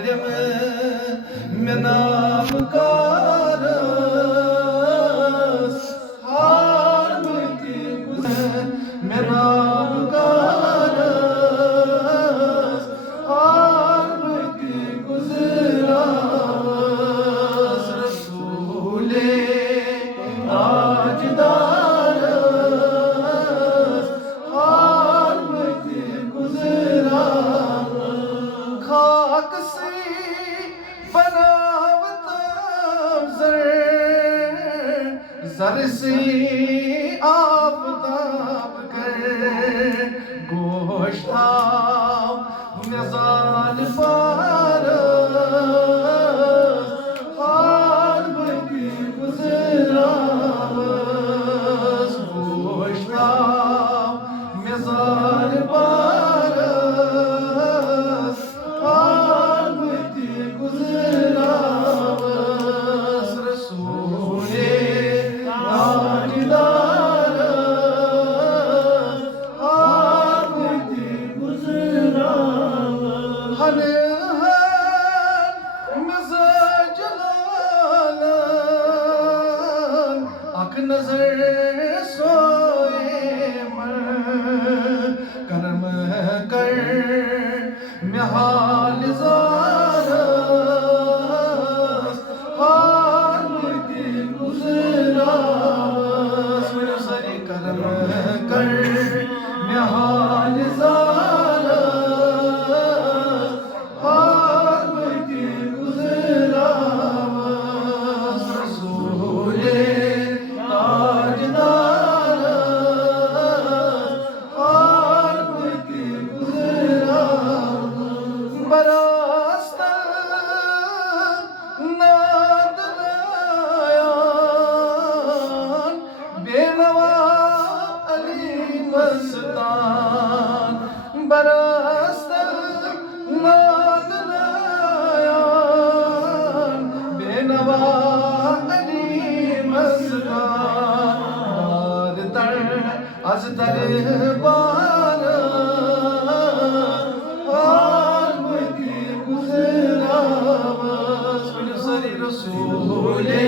daim menam karas har miti guzer menam karas har miti guzeras Rasule ajdaras har miti guzeras खाक से बनावताब ज़र से आफ़ताब कर गोश्ताब निज़ाल पारस हार बदी गुज़रास गोश्ताब निज़ाल पारस हार बदी गुज़रास रसूले ताजदारस हार बदी गुज़रास हने हर मिज़ाज जलालन अख नज़र सोए मर करम कर मेहाल ज़ारस हार मती गुज़रास मेरे सरी करम कर मेहाल ज़ारस हार मती गुज़रास रसूले ताजदारस हार मती गुज़रास बरास्ता नादलायान बेनवा अली मस्तान बरास्ता नादलायान बेनवा अली मस्तान तर az दरबार हार मती गुज़रास मेरे सरी रसूले